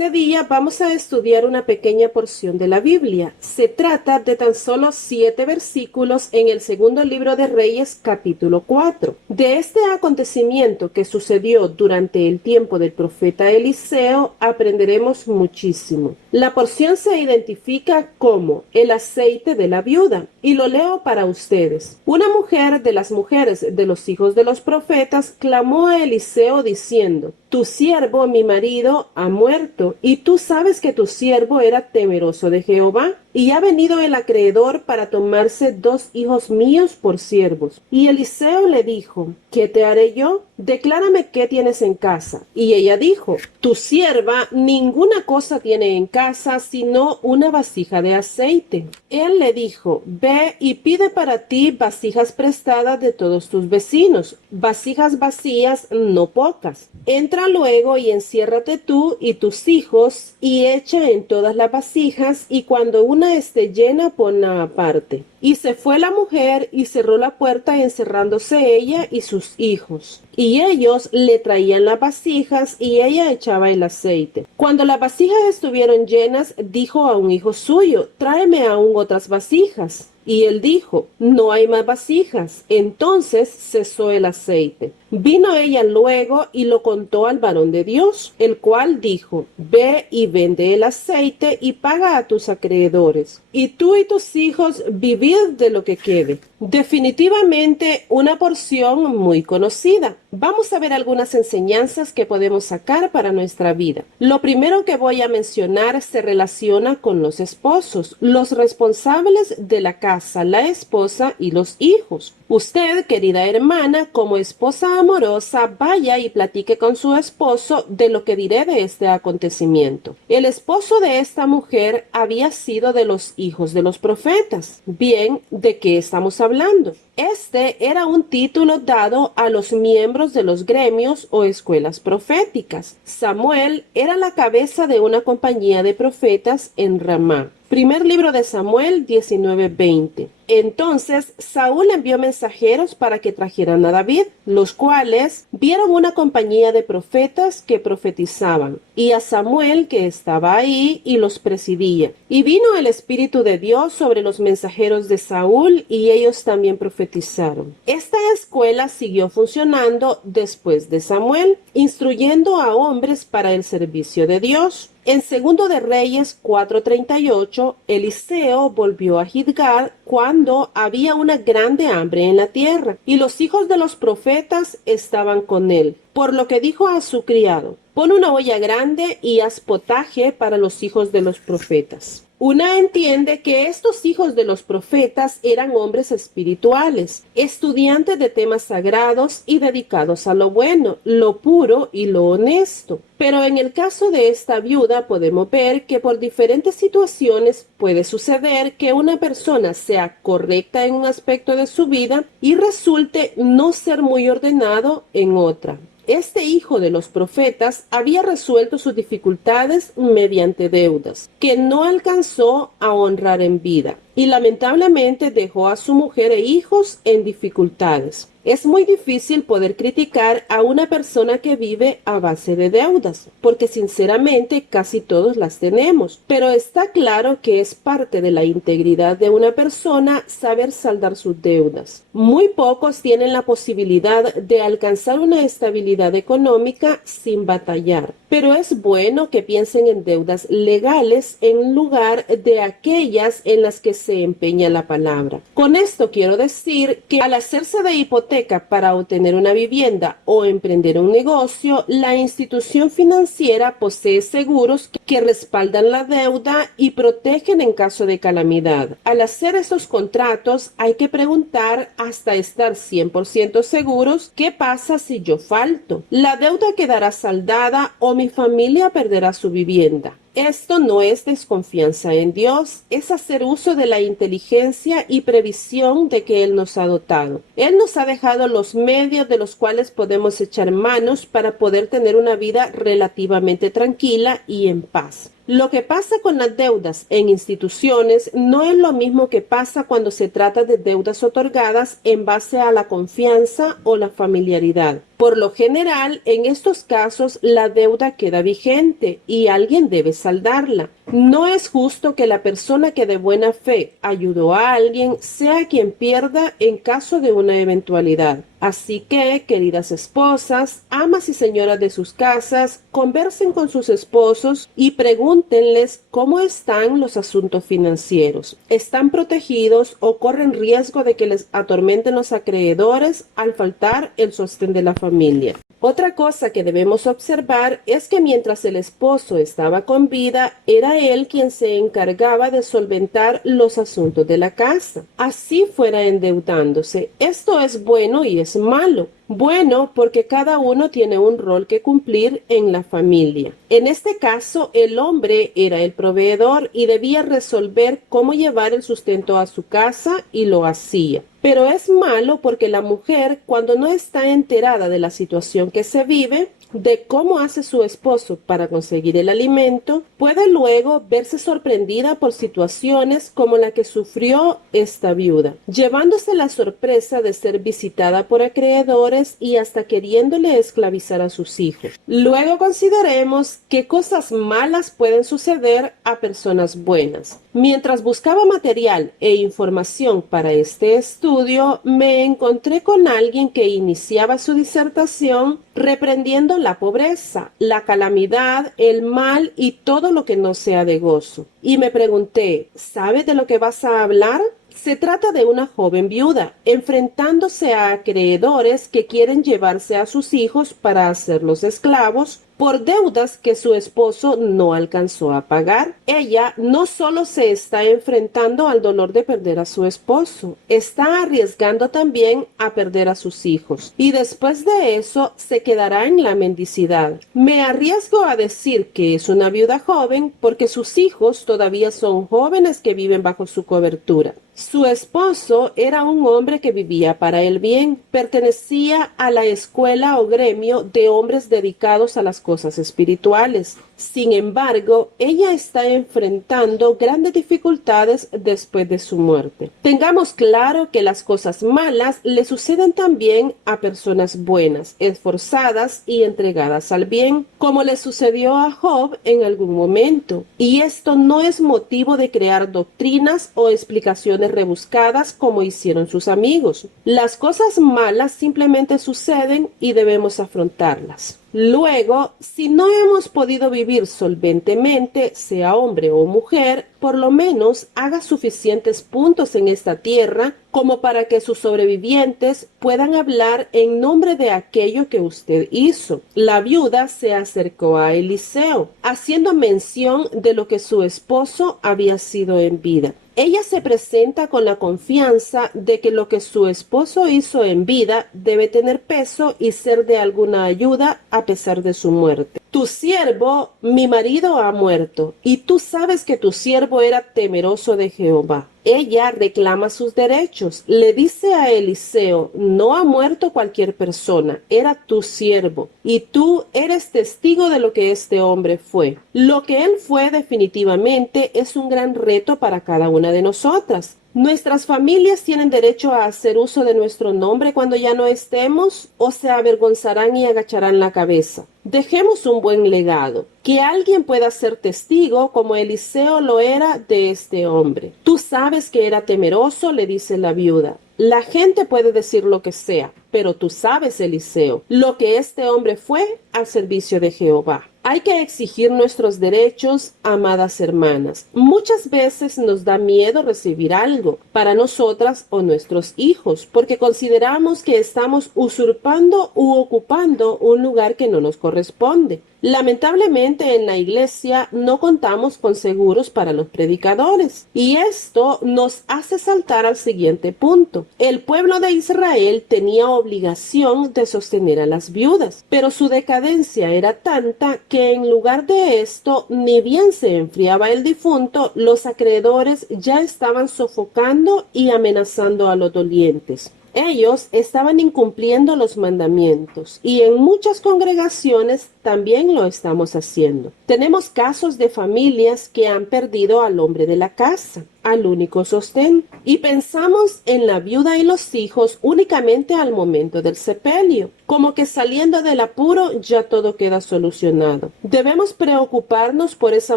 este día vamos a estudiar una pequeña porción de la Biblia. Se trata de tan solo 7 versículos en el segundo libro de Reyes, capítulo 4. De este acontecimiento que sucedió durante el tiempo del profeta Eliseo, aprenderemos muchísimo. La porción se identifica como el aceite de la viuda, y lo leo para ustedes. Una mujer de las mujeres de los hijos de los profetas clamó a Eliseo diciendo: Tu siervo, mi marido, ha muerto, y tú sabes que tu siervo era temeroso de Jehová, y ha venido el acreedor para tomarse 2 hijos míos por siervos. Y Eliseo le dijo: ¿Qué te haré yo? Declárame qué tienes en casa. Y ella dijo: Tu sierva ninguna cosa tiene en casa sino una vasija de aceite. Él le dijo: Ve y pide para ti vasijas prestadas de todos tus vecinos, vasijas vacías, no pocas. Entra luego y enciérrate tú y tus hijos, y echa en todas las vasijas, y cuando una esté llena, ponla aparte. Y se fue la mujer y cerró la puerta, encerrándose ella y sus hijos. Y ellos le traían las vasijas y ella echaba el aceite. Cuando las vasijas estuvieron llenas, dijo a un hijo suyo: Tráeme aún otras vasijas. Y él dijo: No hay más vasijas. Entonces cesó el aceite. Vino ella luego y lo contó al varón de Dios, el cual dijo: Ve y vende el aceite y paga a tus acreedores, y tú y tus hijos vivid de lo que quede. Definitivamente una porción muy conocida. Vamos a ver algunas enseñanzas que podemos sacar para nuestra vida. Lo primero que voy a mencionar se relaciona con los esposos, los responsables de la casa, la esposa y los hijos. Usted, querida hermana, como esposa amorosa, vaya y platique con su esposo de lo que diré de este acontecimiento. El esposo de esta mujer había sido de los hijos de los profetas. Bien, ¿de qué estamos hablando? Este era un título dado a los miembros de los gremios o escuelas proféticas. Samuel era la cabeza de una compañía de profetas en Ramá. Primer libro de Samuel 19:20. Entonces Saúl envió mensajeros para que trajeran a David, los cuales vieron una compañía de profetas que profetizaban, y a Samuel que estaba ahí y los presidía. Y vino el Espíritu de Dios sobre los mensajeros de Saúl, y ellos también profetizaron. Esta escuela siguió funcionando después de Samuel, instruyendo a hombres para el servicio de Dios. En segundo de Reyes 4:38, Eliseo volvió a Gilgal cuando había una grande hambre en la tierra, y los hijos de los profetas estaban con él. Por lo que dijo a su criado: Pon una olla grande y haz potaje para los hijos de los profetas. Una entiende que estos hijos de los profetas eran hombres espirituales, estudiantes de temas sagrados y dedicados a lo bueno, lo puro y lo honesto. Pero en el caso de esta viuda podemos ver que por diferentes situaciones puede suceder que una persona sea correcta en un aspecto de su vida y resulte no ser muy ordenado en otra. Este hijo de los profetas había resuelto sus dificultades mediante deudas, que no alcanzó a honrar en vida, y lamentablemente dejó a su mujer e hijos en dificultades. Es muy difícil poder criticar a una persona que vive a base de deudas, porque sinceramente casi todos las tenemos, pero está claro que es parte de la integridad de una persona saber saldar sus deudas. Muy pocos tienen la posibilidad de alcanzar una estabilidad económica sin batallar, pero es bueno que piensen en deudas legales en lugar de aquellas en las que se empeña la palabra. Con esto quiero decir que al hacerse de hipoteca para obtener una vivienda o emprender un negocio, la institución financiera posee seguros que respaldan la deuda y protegen en caso de calamidad. Al hacer esos contratos hay que preguntar hasta estar 100% seguros: ¿qué pasa si yo falto? ¿La deuda quedará saldada o mi familia perderá su vivienda? Esto no es desconfianza en Dios, es hacer uso de la inteligencia y previsión de que Él nos ha dotado. Él nos ha dejado los medios de los cuales podemos echar manos para poder tener una vida relativamente tranquila y en paz. Lo que pasa con las deudas en instituciones no es lo mismo que pasa cuando se trata de deudas otorgadas en base a la confianza o la familiaridad. Por lo general, en estos casos, la deuda queda vigente y alguien debe saldarla. No es justo que la persona que de buena fe ayudó a alguien sea quien pierda en caso de una eventualidad. Así que, queridas esposas, amas y señoras de sus casas, conversen con sus esposos y pregúntenles cómo están los asuntos financieros. ¿Están protegidos o corren riesgo de que les atormenten los acreedores al faltar el sostén de la familia? Otra cosa que debemos observar es que mientras el esposo estaba con vida, era él quien se encargaba de solventar los asuntos de la casa. Así fuera endeudándose. Esto es bueno y es malo. Bueno, porque cada uno tiene un rol que cumplir en la familia. En este caso, el hombre era el proveedor y debía resolver cómo llevar el sustento a su casa y lo hacía. Pero es malo porque la mujer, cuando no está enterada de la situación que se vive, de cómo hace su esposo para conseguir el alimento, puede luego verse sorprendida por situaciones como la que sufrió esta viuda, llevándose la sorpresa de ser visitada por acreedores y hasta queriéndole esclavizar a sus hijos. Luego consideremos qué cosas malas pueden suceder a personas buenas. Mientras buscaba material e información para este estudio, me encontré con alguien que iniciaba su disertación reprendiendo la pobreza, la calamidad, el mal y todo lo que no sea de gozo. Y me pregunté, ¿sabes de lo que vas a hablar? Se trata de una joven viuda, enfrentándose a acreedores que quieren llevarse a sus hijos para hacerlos esclavos por deudas que su esposo no alcanzó a pagar. Ella no solo se está enfrentando al dolor de perder a su esposo, está arriesgando también a perder a sus hijos. Y después de eso se quedará en la mendicidad. Me arriesgo a decir que es una viuda joven porque sus hijos todavía son jóvenes que viven bajo su cobertura. Su esposo era un hombre que vivía para el bien, pertenecía a la escuela o gremio de hombres dedicados a las cosas espirituales. Sin embargo, ella está enfrentando grandes dificultades después de su muerte. Tengamos claro que las cosas malas le suceden también a personas buenas, esforzadas y entregadas al bien, como le sucedió a Job en algún momento. Y esto no es motivo de crear doctrinas o explicaciones rebuscadas como hicieron sus amigos. Las cosas malas simplemente suceden y debemos afrontarlas. Luego, si no hemos podido vivir solventemente, sea hombre o mujer, por lo menos haga suficientes puntos en esta tierra como para que sus sobrevivientes puedan hablar en nombre de aquello que usted hizo. La viuda se acercó a Eliseo, haciendo mención de lo que su esposo había sido en vida. Ella se presenta con la confianza de que lo que su esposo hizo en vida debe tener peso y ser de alguna ayuda a pesar de su muerte. Tu siervo, mi marido, ha muerto, y tú sabes que tu siervo era temeroso de Jehová. Ella reclama sus derechos. Le dice a Eliseo, no ha muerto cualquier persona, era tu siervo, y tú eres testigo de lo que este hombre fue. Lo que él fue definitivamente es un gran reto para cada una de nosotras. ¿Nuestras familias tienen derecho a hacer uso de nuestro nombre cuando ya no estemos, o se avergonzarán y agacharán la cabeza? Dejemos un buen legado, que alguien pueda ser testigo como Eliseo lo era de este hombre. Tú sabes que era temeroso, le dice la viuda. La gente puede decir lo que sea, pero tú sabes, Eliseo, lo que este hombre fue al servicio de Jehová. Hay que exigir nuestros derechos, amadas hermanas. Muchas veces nos da miedo recibir algo para nosotras o nuestros hijos, porque consideramos que estamos usurpando u ocupando un lugar que no nos corresponde. Lamentablemente en la iglesia no contamos con seguros para los predicadores y esto nos hace saltar al siguiente punto. El pueblo de Israel tenía obligación de sostener a las viudas, pero su decadencia era tanta que en lugar de esto, ni bien se enfriaba el difunto, los acreedores ya estaban sofocando y amenazando a los dolientes. Ellos estaban incumpliendo los mandamientos y en muchas congregaciones también lo estamos haciendo. Tenemos casos de familias que han perdido al hombre de la casa, al único sostén, y pensamos en la viuda y los hijos únicamente al momento del sepelio, como que saliendo del apuro ya todo queda solucionado. Debemos preocuparnos por esa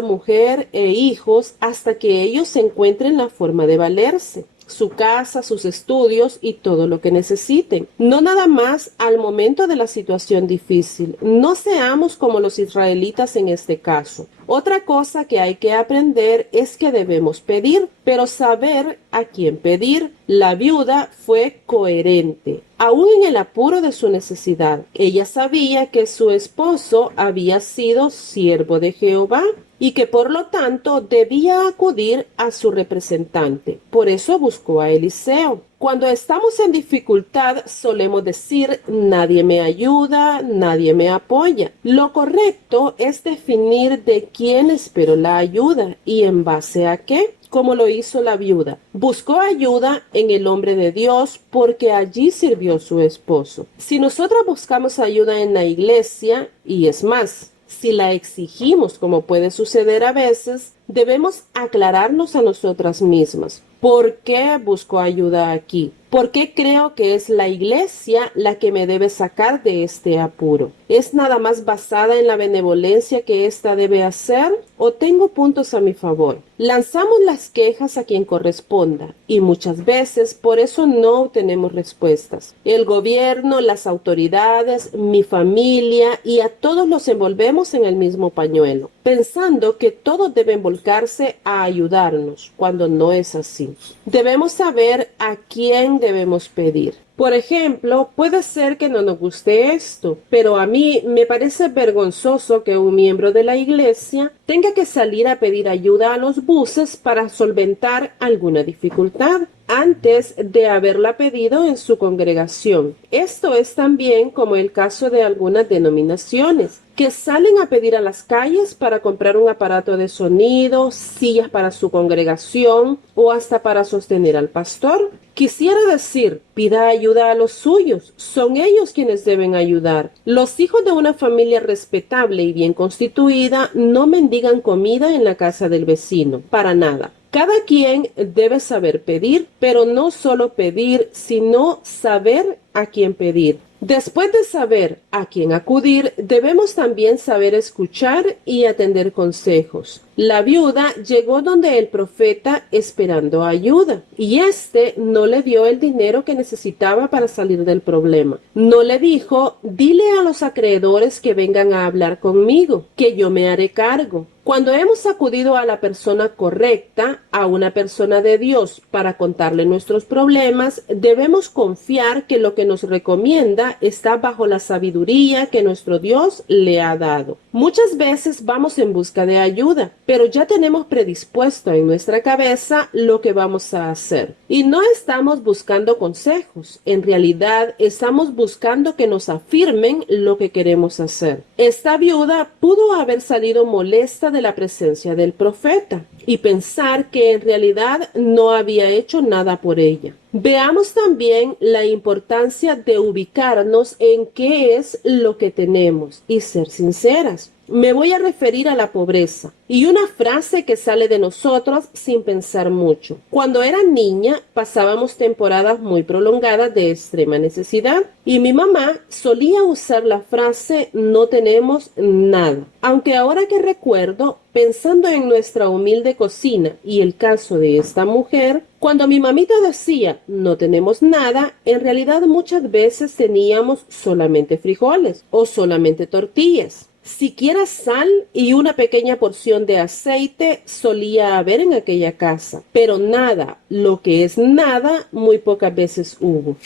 mujer e hijos hasta que ellos encuentren la forma de valerse, su casa, sus estudios y todo lo que necesiten. No nada más al momento de la situación difícil. No seamos como los israelitas en este caso. Otra cosa que hay que aprender es que debemos pedir, pero saber a quién pedir. La viuda fue coherente, aún en el apuro de su necesidad. Ella sabía que su esposo había sido siervo de Jehová y que por lo tanto debía acudir a su representante. Por eso buscó a Eliseo. Cuando estamos en dificultad solemos decir nadie me ayuda, nadie me apoya. Lo correcto es definir de quién espero la ayuda y en base a qué, como lo hizo la viuda. Buscó ayuda en el hombre de Dios porque allí sirvió su esposo. Si nosotros buscamos ayuda en la iglesia, y es más, si la exigimos, como puede suceder a veces, debemos aclararnos a nosotras mismas. ¿Por qué busco ayuda aquí? ¿Por qué creo que es la iglesia la que me debe sacar de este apuro? ¿Es nada más basada en la benevolencia que ésta debe hacer? ¿O tengo puntos a mi favor? Lanzamos las quejas a quien corresponda y muchas veces por eso no obtenemos respuestas. El gobierno, las autoridades, mi familia y a todos los envolvemos en el mismo pañuelo, pensando que todos deben volcarse a ayudarnos, cuando no es así. Debemos saber a quién debemos pedir. Por ejemplo, puede ser que no nos guste esto, pero a mí me parece vergonzoso que un miembro de la iglesia tenga que salir a pedir ayuda a los buses para solventar alguna dificultad antes de haberla pedido en su congregación. Esto es también como el caso de algunas denominaciones que salen a pedir a las calles para comprar un aparato de sonido, sillas para su congregación o hasta para sostener al pastor. Quisiera decir, pida ayuda a los suyos, son ellos quienes deben ayudar. Los hijos de una familia respetable y bien constituida no mendigan comida en la casa del vecino, para nada. Cada quien debe saber pedir, pero no solo pedir, sino saber a quién pedir. Después de saber a quién acudir, debemos también saber escuchar y atender consejos. La viuda llegó donde el profeta esperando ayuda, y éste no le dio el dinero que necesitaba para salir del problema. No le dijo, dile a los acreedores que vengan a hablar conmigo, que yo me haré cargo. Cuando hemos acudido a la persona correcta, a una persona de Dios, para contarle nuestros problemas, debemos confiar que lo que nos recomienda está bajo la sabiduría que nuestro Dios le ha dado. Muchas veces vamos en busca de ayuda, pero ya tenemos predispuesto en nuestra cabeza lo que vamos a hacer. Y no estamos buscando consejos, en realidad estamos buscando que nos afirmen lo que queremos hacer. Esta viuda pudo haber salido molesta de la presencia del profeta y pensar que en realidad no había hecho nada por ella. Veamos también la importancia de ubicarnos en qué es lo que tenemos y ser sinceras. Me voy a referir a la pobreza y una frase que sale de nosotros sin pensar mucho. Cuando era niña pasábamos temporadas muy prolongadas de extrema necesidad y mi mamá solía usar la frase no tenemos nada. Aunque ahora que recuerdo, pensando en nuestra humilde cocina y el caso de esta mujer, cuando mi mamita decía no tenemos nada, en realidad muchas veces teníamos solamente frijoles o solamente tortillas. Siquiera sal y una pequeña porción de aceite solía haber en aquella casa, pero nada, lo que es nada, muy pocas veces hubo.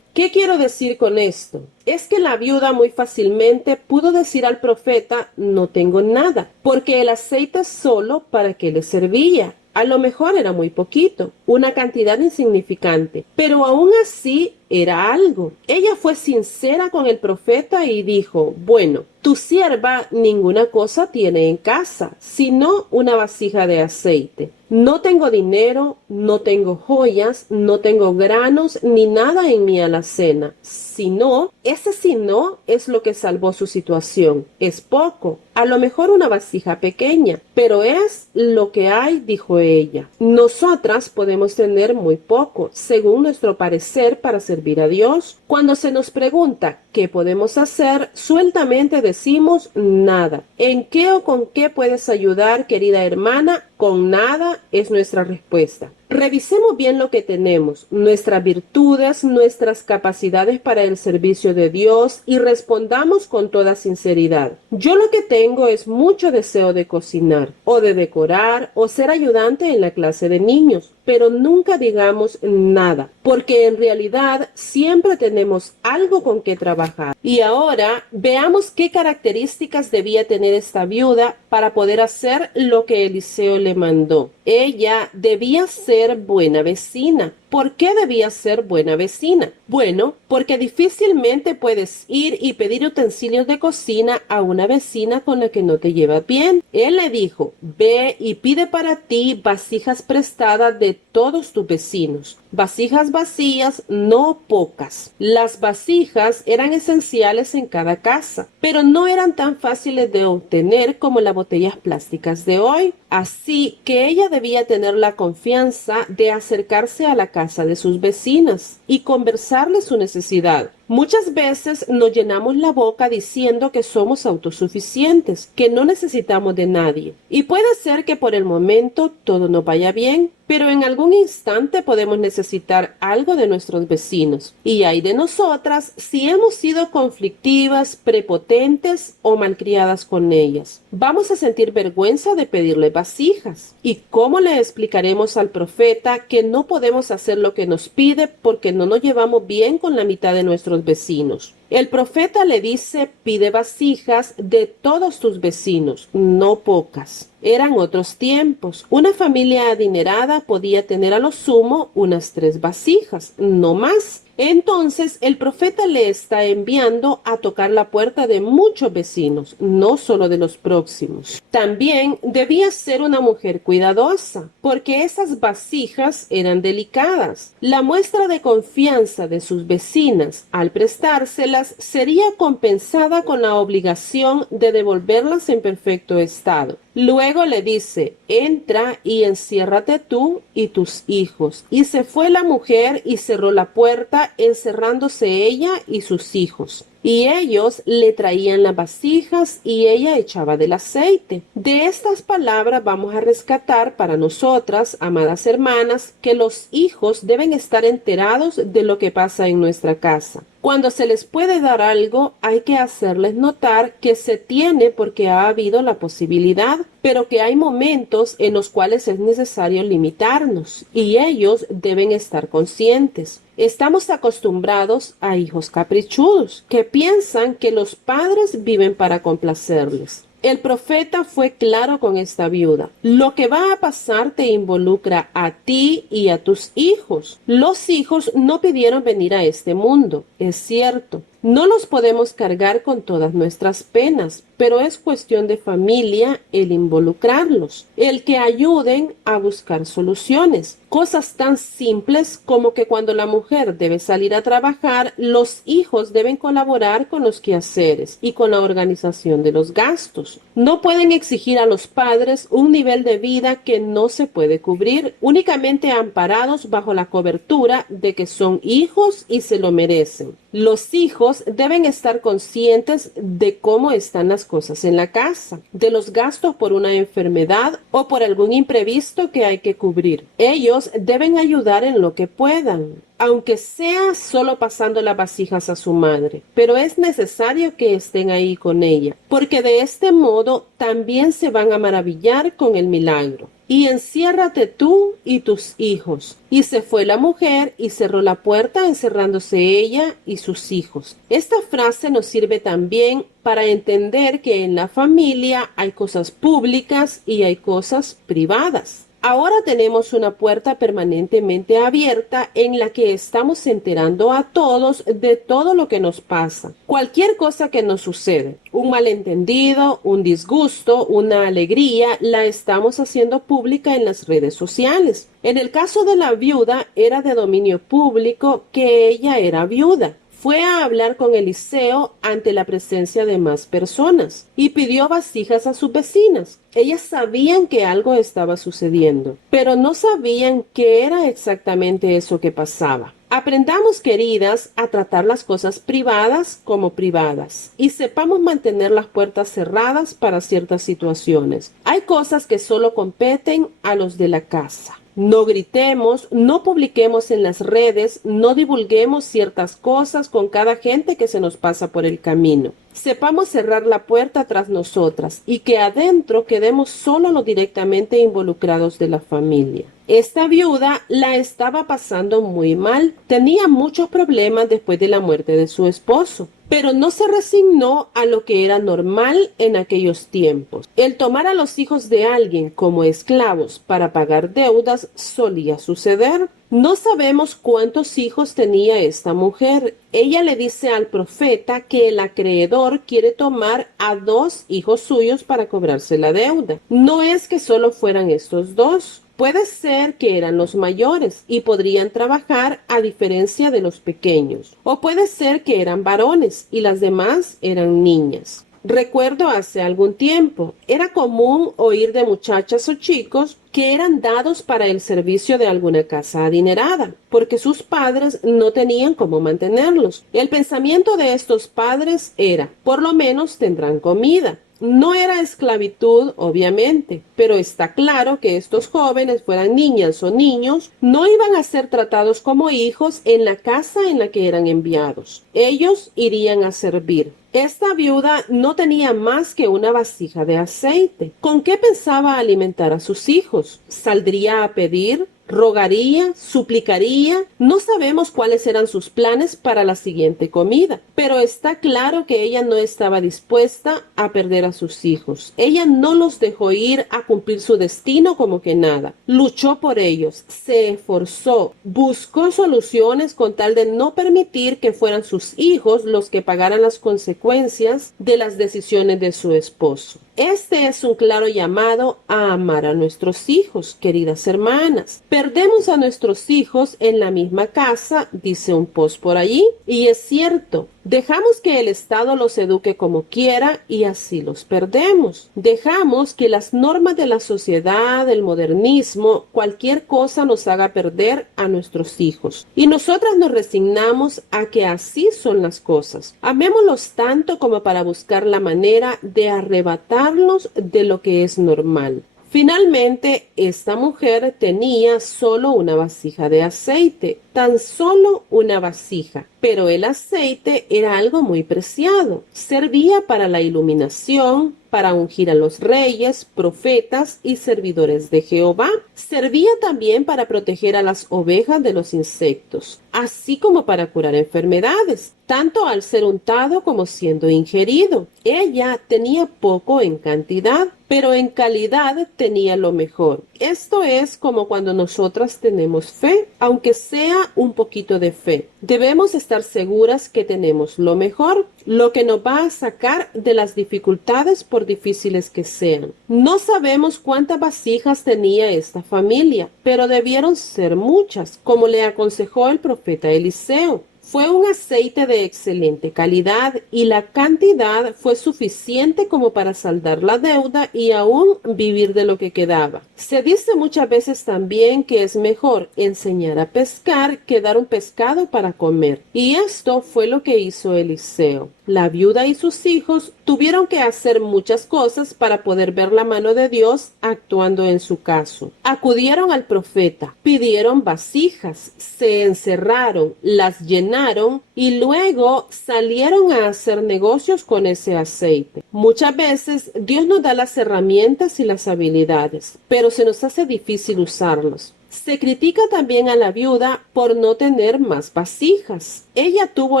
¿Qué quiero decir con esto? Es que la viuda muy fácilmente pudo decir al profeta, no tengo nada, porque el aceite solo para qué le servía. A lo mejor era muy poquito, una cantidad insignificante, pero aún así era algo. Ella fue sincera con el profeta y dijo, bueno, tu sierva ninguna cosa tiene en casa, sino una vasija de aceite. No tengo dinero, no tengo joyas, no tengo granos, ni nada en mi alacena. Sino, ese sino es lo que salvó su situación. Es poco, a lo mejor una vasija pequeña, pero es lo que hay, dijo ella. Nosotras podemos tener muy poco, según nuestro parecer, para servir a Dios. Cuando se nos pregunta qué podemos hacer, sueltamente decimos nada. ¿En qué o con qué puedes ayudar, querida hermana? Con nada es nuestra respuesta. Revisemos bien lo que tenemos, nuestras virtudes, nuestras capacidades para el servicio de Dios y respondamos con toda sinceridad. Yo lo que tengo es mucho deseo de cocinar, o de decorar, o ser ayudante en la clase de niños, pero nunca digamos nada, porque en realidad siempre tenemos algo con que trabajar. Y ahora veamos qué características debía tener esta viuda para poder hacer lo que Eliseo le mandó. Ella debía ser buena vecina. ¿Por qué debía ser buena vecina? Bueno, porque difícilmente puedes ir y pedir utensilios de cocina a una vecina con la que no te llevas bien. Él le dijo, ve y pide para ti vasijas prestadas de todos tus vecinos. Vasijas vacías, no pocas. Las vasijas eran esenciales en cada casa, pero no eran tan fáciles de obtener como las botellas plásticas de hoy. Así que ella debía tener la confianza de acercarse a la casa de sus vecinas y conversarles su necesidad. Muchas veces nos llenamos la boca diciendo que somos autosuficientes, que no necesitamos de nadie. Y puede ser que por el momento todo nos vaya bien, pero en algún instante podemos necesitar algo de nuestros vecinos. Y hay de nosotras si hemos sido conflictivas, prepotentes o malcriadas con ellas. Vamos a sentir vergüenza de pedirle vasijas. ¿Y cómo le explicaremos al profeta que no podemos hacer lo que nos pide porque no nos llevamos bien con la mitad de nuestros vecinos? El profeta le dice, pide vasijas de todos tus vecinos, no pocas. Eran otros tiempos. Una familia adinerada podía tener a lo sumo unas 3 vasijas, no más. Entonces el profeta le está enviando a tocar la puerta de muchos vecinos, no solo de los próximos. También debía ser una mujer cuidadosa, porque esas vasijas eran delicadas. La muestra de confianza de sus vecinas al prestárselas sería compensada con la obligación de devolverlas en perfecto estado. Luego le dice, entra y enciérrate tú y tus hijos. Y se fue la mujer y cerró la puerta, encerrándose ella y sus hijos. Y ellos le traían las vasijas y ella echaba del aceite. De estas palabras vamos a rescatar para nosotras, amadas hermanas, que los hijos deben estar enterados de lo que pasa en nuestra casa. Cuando se les puede dar algo, hay que hacerles notar que se tiene porque ha habido la posibilidad, pero que hay momentos en los cuales es necesario limitarnos y ellos deben estar conscientes. Estamos acostumbrados a hijos caprichudos que piensan que los padres viven para complacerles. El profeta fue claro con esta viuda. Lo que va a pasar te involucra a ti y a tus hijos. Los hijos no pidieron venir a este mundo, es cierto. No los podemos cargar con todas nuestras penas, pero es cuestión de familia el involucrarlos, el que ayuden a buscar soluciones. Cosas tan simples como que cuando la mujer debe salir a trabajar, los hijos deben colaborar con los quehaceres y con la organización de los gastos. No pueden exigir a los padres un nivel de vida que no se puede cubrir, únicamente amparados bajo la cobertura de que son hijos y se lo merecen. Los hijos deben estar conscientes de cómo están las cosas en la casa, de los gastos por una enfermedad o por algún imprevisto que hay que cubrir. Ellos deben ayudar en lo que puedan, aunque sea solo pasando las vasijas a su madre, pero es necesario que estén ahí con ella, porque de este modo también se van a maravillar con el milagro. y enciérrate tú y tus hijos. Y se fue la mujer y cerró la puerta, encerrándose ella y sus hijos. Esta frase nos sirve también para entender que en la familia hay cosas públicas y hay cosas privadas. Ahora tenemos una puerta permanentemente abierta en la que estamos enterando a todos de todo lo que nos pasa. Cualquier cosa que nos sucede, un malentendido, un disgusto, una alegría, la estamos haciendo pública en las redes sociales. En el caso de la viuda, era de dominio público que ella era viuda. Fue a hablar con Eliseo ante la presencia de más personas y pidió vasijas a sus vecinas. Ellas sabían que algo estaba sucediendo, pero no sabían qué era exactamente eso que pasaba. Aprendamos, queridas, a tratar las cosas privadas como privadas y sepamos mantener las puertas cerradas para ciertas situaciones. Hay cosas que solo competen a los de la casa. No gritemos, no publiquemos en las redes, no divulguemos ciertas cosas con cada gente que se nos pasa por el camino. Sepamos cerrar la puerta tras nosotras y que adentro quedemos solo los directamente involucrados de la familia. Esta viuda la estaba pasando muy mal, tenía muchos problemas después de la muerte de su esposo, pero no se resignó a lo que era normal en aquellos tiempos. El tomar a los hijos de alguien como esclavos para pagar deudas solía suceder. No sabemos cuántos hijos tenía esta mujer. Ella le dice al profeta que el acreedor quiere tomar a 2 hijos suyos para cobrarse la deuda. No es que solo fueran estos 2. Puede ser que eran los mayores y podrían trabajar a diferencia de los pequeños. O puede ser que eran varones y las demás eran niñas. Recuerdo hace algún tiempo, era común oír de muchachas o chicos que eran dados para el servicio de alguna casa adinerada, porque sus padres no tenían cómo mantenerlos. El pensamiento de estos padres era, por lo menos tendrán comida. No era esclavitud, obviamente, pero está claro que estos jóvenes, fueran niñas o niños, no iban a ser tratados como hijos en la casa en la que eran enviados. Ellos irían a servir. Esta viuda no tenía más que una vasija de aceite. ¿Con qué pensaba alimentar a sus hijos? ¿Saldría a pedir? ¿Rogaría? ¿Suplicaría? No sabemos cuáles eran sus planes para la siguiente comida, pero está claro que ella no estaba dispuesta a perder a sus hijos. Ella no los dejó ir a cumplir su destino como que nada. Luchó por ellos, se esforzó, buscó soluciones con tal de no permitir que fueran sus hijos los que pagaran las consecuencias de las decisiones de su esposo. Este es un claro llamado a amar a nuestros hijos, queridas hermanas. Perdemos a nuestros hijos en la misma casa, dice un post por allí, y es cierto. Dejamos que el Estado los eduque como quiera y así los perdemos. Dejamos que las normas de la sociedad, el modernismo, cualquier cosa nos haga perder a nuestros hijos. Y nosotras nos resignamos a que así son las cosas. Amémoslos tanto como para buscar la manera de arrebatarlos de lo que es normal. Finalmente, esta mujer tenía solo una vasija de aceite, tan solo una vasija, pero el aceite era algo muy preciado. Servía para la iluminación, para ungir a los reyes, profetas y servidores de Jehová. Servía también para proteger a las ovejas de los insectos, así como para curar enfermedades, tanto al ser untado como siendo ingerido. Ella tenía poco en cantidad, pero en calidad tenía lo mejor. Esto es como cuando nosotras tenemos fe, aunque sea un poquito de fe. Debemos estar seguras que tenemos lo mejor, lo que nos va a sacar de las dificultades por difíciles que sean. No sabemos cuántas vasijas tenía esta familia, pero debieron ser muchas, como le aconsejó el profeta Eliseo. Fue un aceite de excelente calidad y la cantidad fue suficiente como para saldar la deuda y aún vivir de lo que quedaba. Se dice muchas veces también que es mejor enseñar a pescar que dar un pescado para comer. Y esto fue lo que hizo Eliseo. La viuda y sus hijos tuvieron que hacer muchas cosas para poder ver la mano de Dios actuando en su caso. Acudieron al profeta, pidieron vasijas, se encerraron, las llenaron y luego salieron a hacer negocios con ese aceite. Muchas veces Dios nos da las herramientas y las habilidades, pero se nos hace difícil usarlos. Se critica también a la viuda por no tener más vasijas. Ella tuvo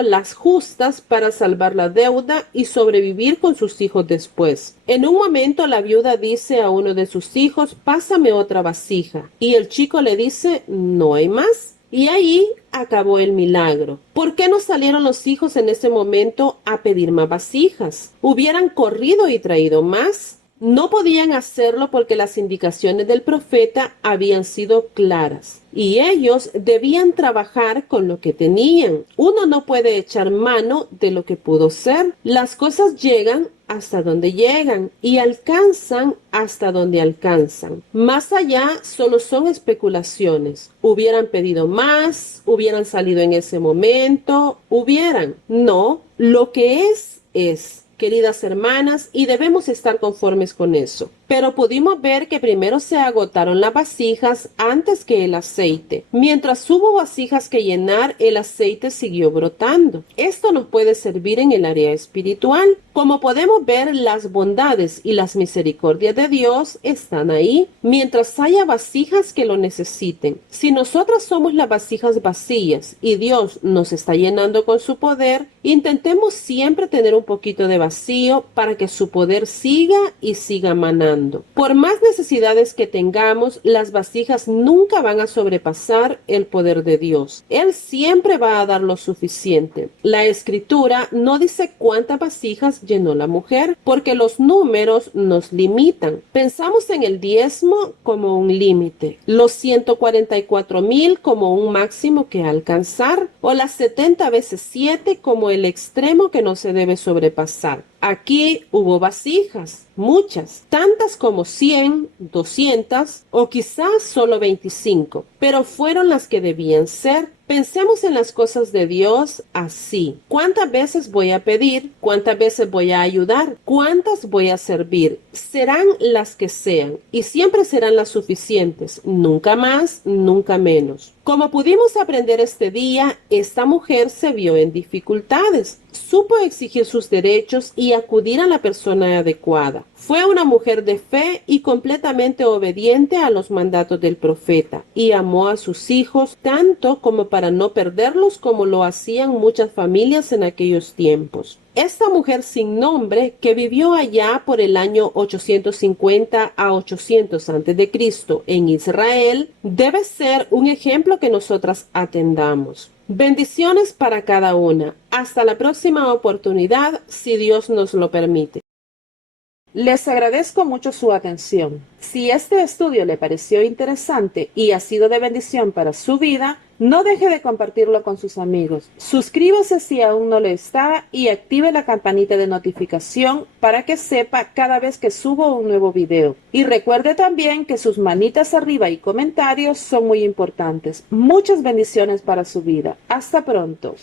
las justas para salvar la deuda y sobrevivir con sus hijos después. En un momento la viuda dice a uno de sus hijos, pásame otra vasija. Y el chico le dice, no hay más. Y ahí acabó el milagro. ¿Por qué no salieron los hijos en ese momento a pedir más vasijas? ¿Hubieran corrido y traído más? No podían hacerlo porque las indicaciones del profeta habían sido claras y ellos debían trabajar con lo que tenían. Uno no puede echar mano de lo que pudo ser. Las cosas llegan hasta donde llegan y alcanzan hasta donde alcanzan. Más allá solo son especulaciones. Hubieran pedido más, hubieran salido en ese momento, hubieran. No, lo que es. Queridas hermanas, y debemos estar conformes con eso. Pero pudimos ver que primero se agotaron las vasijas antes que el aceite. Mientras hubo vasijas que llenar, el aceite siguió brotando. Esto nos puede servir en el área espiritual. Como podemos ver, las bondades y las misericordias de Dios están ahí, mientras haya vasijas que lo necesiten. Si nosotras somos las vasijas vacías y Dios nos está llenando con su poder, intentemos siempre tener un poquito de vacío para que su poder siga y siga manando. Por más necesidades que tengamos, las vasijas nunca van a sobrepasar el poder de Dios. Él siempre va a dar lo suficiente. La escritura no dice cuántas vasijas llenó la mujer, porque los números nos limitan. Pensamos en el diezmo como un límite, los 144,000 como un máximo que alcanzar, o las 70 veces 7 como el extremo que no se debe sobrepasar. Aquí hubo vasijas, muchas, tantas como 100, 200 o quizás solo 25, pero fueron las que debían ser. Pensemos en las cosas de Dios así. ¿Cuántas veces voy a pedir? ¿Cuántas veces voy a ayudar? ¿Cuántas voy a servir? Serán las que sean y siempre serán las suficientes, nunca más, nunca menos. Como pudimos aprender este día, esta mujer se vio en dificultades. Supo exigir sus derechos y acudir a la persona adecuada. Fue una mujer de fe y completamente obediente a los mandatos del profeta y amó a sus hijos tanto como para no perderlos como lo hacían muchas familias en aquellos tiempos. Esta mujer sin nombre, que vivió allá por el año 850 a 800 a.C. en Israel, debe ser un ejemplo que nosotras atendamos. Bendiciones para cada una. Hasta la próxima oportunidad, si Dios nos lo permite. Les agradezco mucho su atención. Si este estudio le pareció interesante y ha sido de bendición para su vida, no deje de compartirlo con sus amigos. Suscríbase si aún no lo está y active la campanita de notificación para que sepa cada vez que subo un nuevo video. Y recuerde también que sus manitas arriba y comentarios son muy importantes. Muchas bendiciones para su vida. Hasta pronto.